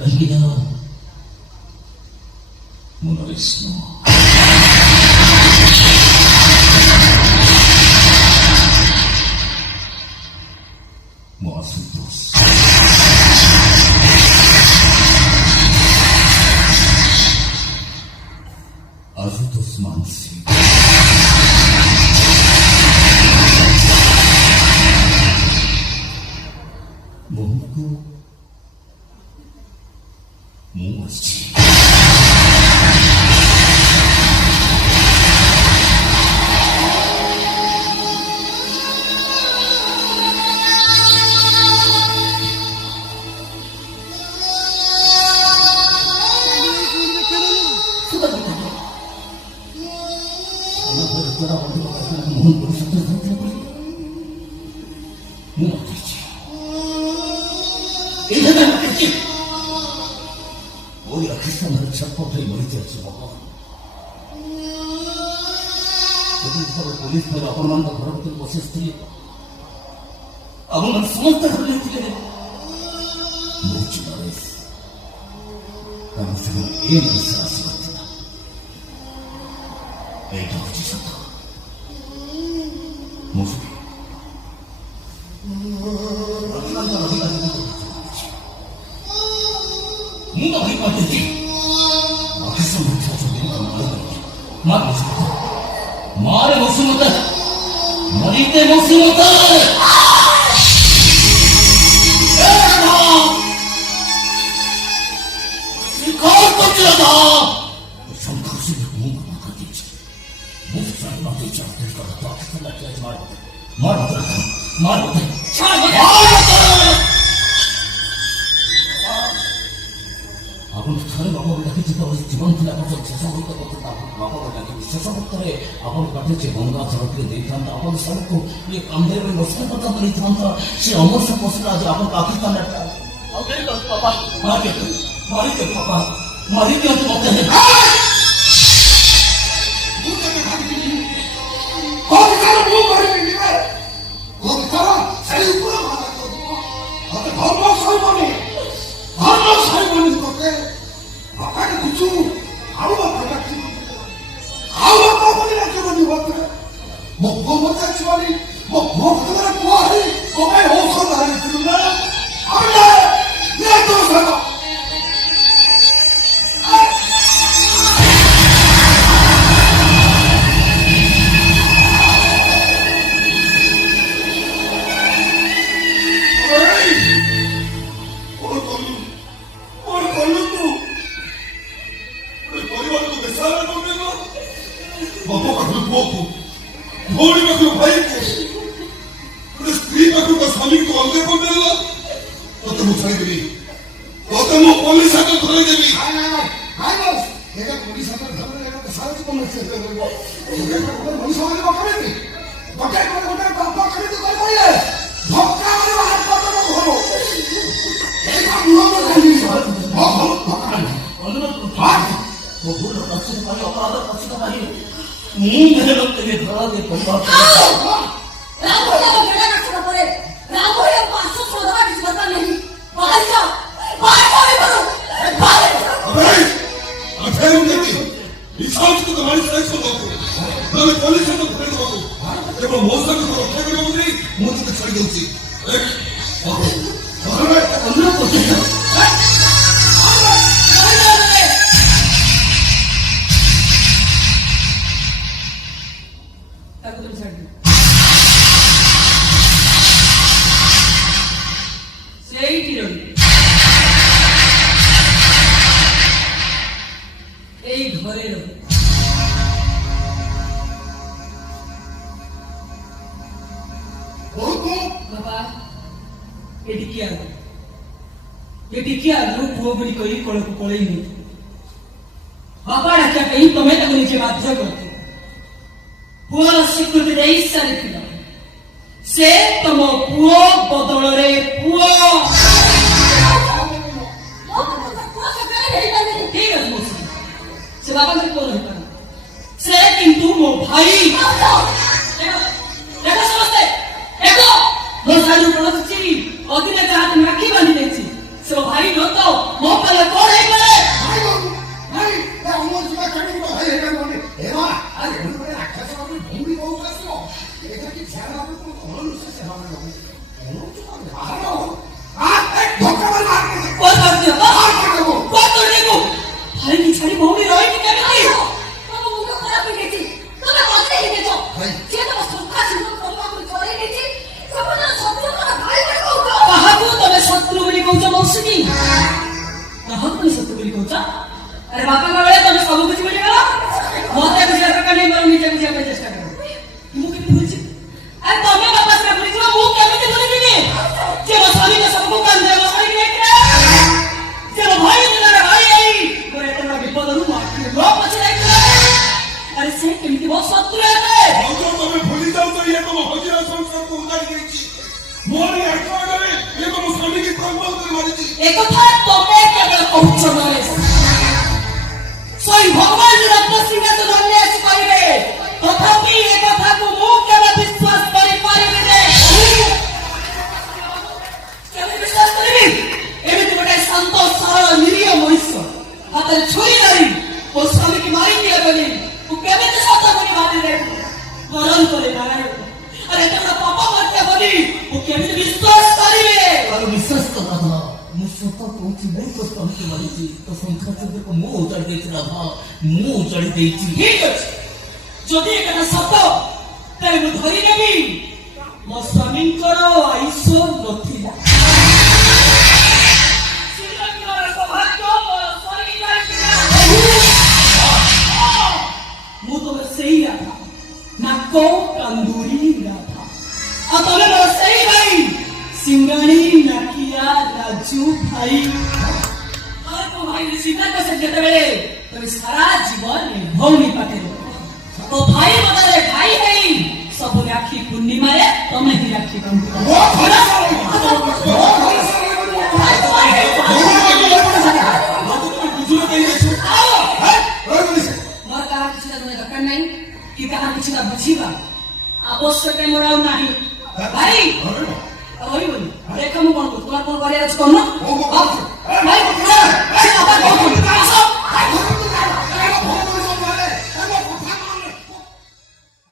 कहीं मुनरे स्नो Muafitos Azutos Mansi Mungu Muachi police में अपमान का घर भर बसे थे अब मन समझते कर लेते हैं मुझे डरे कम से कम एक विश्वास करता एक कुछ सकता मुझे मुझे भाई पाते थे आखिर से मुझे मार मारे मुसीबत मरीते मुसीबत सिखाओ तो चला था शंकर से मुंह बना दीजिए मुंह से बातें चाहते हैं तो आखिर में क्या मार आपण खरे बाबा बोलला जिथं जीवन तुला आपण शेषावृत्त करतो आपण बाबा बोलला की शेषावृत्तरे आपण काठीचे गंगा सरकले देखांत आपण सबको ये कामदेव में वस्तु पता नहीं था से अमर से पोसला आज आपण पाकिस्तान में ओके पापा मारी के पापा मारी के तो बोलते हैं कौन करो वो मारी के है कौन करो सही पूरा मारा तो अरे भगवान साई बने करते बाकाने कुछ आओ बाका बने रखे बनी होते मो मत एक्चुअली मो खतरा को है तो मैं हो सकता है फिल्म में अरे ये तो सका भोली में कोई भाई को स्त्री में कोई स्वामी को अंदर को देला तो तुम उठाई देवी तो तुम पुलिस आकर धरे देवी हां बस ये पुलिस आकर धरे लेगा तो सारा को मत से देगा ये पुलिस वाले को करे नहीं बटे को पापा करे तो कर कोई है धक्का मारे हाथ पकड़ को धरो एक मुंह में खाली बहुत धक्का अंदर हाथ वो भूल रखते हैं पानी अपराध करते हैं पानी मेरे लोग तेरे धरा दे पंपा राम भैया को बेटा रखना पड़े राम भैया 500 सोदा की बता नहीं बाहर जा भी करो अबे अफेर देखी इसाज को तुम्हारी सही सुन दो मैं पुलिस से तो खड़े हो जब वो मौसम को रखा के लोग नहीं मुझे तो छड़ गई एक अरे अंदर को पुओबुली कोई कोल को कोले नहीं बाबा डाक्या कहीं तुम्हें तक नीचे बाध्य करते पुओर स्वीकृति दे सारिथिला से तम पुओ बदल रे पुओ ठीक है से बाबा से पुओ रहता से किंतु मो भाई देखो समझते देखो दो साल रुपये चिरी अदिने चाहते राखी बांधी देती से भाई नो तो मो କାହାକୁ ପୁଣି ସତ ବୋଲି କହୁଛ? ଆରେ ବାପାଙ୍କ ବେଳେ ତମେ ସବୁ କିଛି ବୁଝିଗଲ, ମତେ ବୁଝିବା ଦରକାର ନାହିଁ, ମୋର ନିଜେ ବୁଝିବା ପାଇଁ ଚେଷ୍ଟା କର। ମୁଁ କେମିତି ଭୁଲିଯିବି? ଆରେ ତମେ ବାପା ସିନା ଭୁଲିଯିବ, ମୁଁ କେମିତି ଭୁଲିଯିବି? ଯେ ମୋ ସ୍ୱାମୀଙ୍କ ସବୁକୁ କାନ୍ଧରେ ବସାଇକି ନେଇଥିଲା, ଯେ ମୋ ଭାଇ ଦିନରେ ଭାଇ ଆଇ ମୋର ଏତେ ବଡ଼ ବିପଦରୁ ମୋ ଆଖିରେ ଲୁହ ପୋଛି ଦେଇଥିଲା। ଆରେ ସେ କେମିତି ମୋ ଶତ୍ରୁ ହେବେ? ଭାଉଜ ତମେ ଭୁଲି ଯାଉଛ, ଇଏ ତମ ହଜିର ସଂସାରକୁ ଉଜାଡ଼ି ଦେଇଛି। ମୋରି ଆଖ ଆଗରେ ଇଏ ତମ ସ୍ୱାମୀକି ପ୍ରବଳ କରି ମାରିଛି। একথা তোমরা কেবল কହୁছ নয়, স্বয়ং ভগবান রত্ন সিংহাসন ধরে আসি করিবে, তথাপি একথাকু মু কেবল বিশ্বাস করি পারিবি নে। কেবল বিশ্বাস করিবি? এমিতি গোটে শান্ত সরল নিরীহ মনুষ্য হাতের ছুরি ধরি ମୋ ସ୍ୱାମୀକି ମାରିଦିଏ ବୋଲି ମୁଁ କେମିତି ସତ କରି ଭାବିଲେ ମରଣ କରି ନାରାୟଣ। ଆରେ ଏତେ ବଡ଼ ପାପ କରିଛେ ବୋଲି ମୁଁ କେମିତି ବିଶ୍ୱାସ କରିବି? ଆଉ ବିଶ୍ୱାସ କର ରାଧା, ମୁଁ ସତ କହୁଛି, ମୁଁ ତ ସ୍ୱାମୀକି ମାରିଛି, ତ ସଂଖ୍ୟା ଚନ୍ଦ୍ରକୁ ମୁଁ ଉଜାଡ଼ି ଦେଇଛି ରାଧା, ମୁଁ ଉଜାଡ଼ି ଦେଇଛି। ଠିକ ଅଛି, ଯଦି ଏ କଥା ସତ ତେବେ ମୁଁ ଧରି ନେବି ମୋ ସ୍ୱାମୀଙ୍କର ଆୟୁଷ ନଥିଲା। ଶ୍ରୀଲଙ୍କାର ସୌଭାଗ୍ୟ ମୋର ସରିଯାଇଥିଲା। ମୁଁ ତମର ସେଇ ରାଧା, ନାକ କାନ୍ଦୁରି ରାଧା, ଆଉ ତମେ ମୋର ସେଇ ଭାଇ ସିଙ୍ଗାଣୀ ନାକିଆ ରାଜୁ ଭାଇ। ଆଉ ତୋ ଭାଇ ସ୍ୱୀକାର କରିছে ଯେତେବେଳେ ତମେ ସାରା ଜୀବନ ଭଉଣୀ ପାଖରେ ତୋ ଭାଇ ବଦଳରେ ଭାଇ ହେଇ ସବୁ ରାକ୍ଷୀ ପୂର୍ଣ୍ଣିମାରେ ତମେ ହିଁ ରାକ୍ଷୀ ବାନ୍ଧିବ। ମୋର କାହା କିଛିଟା ଦରକାର ନାହିଁ କି କାହା କିଛିଟା ବୁଝିବା ଆବଶ୍ୟକ ମୋର ଆଉ ନାହିଁ। ଭାଇ ରହିବନି, ଦେଖ ମୁଁ କଣ କରୁଛି, তোমার কোন କରିବାର ଅଛି କରୁନ ଭାଇ।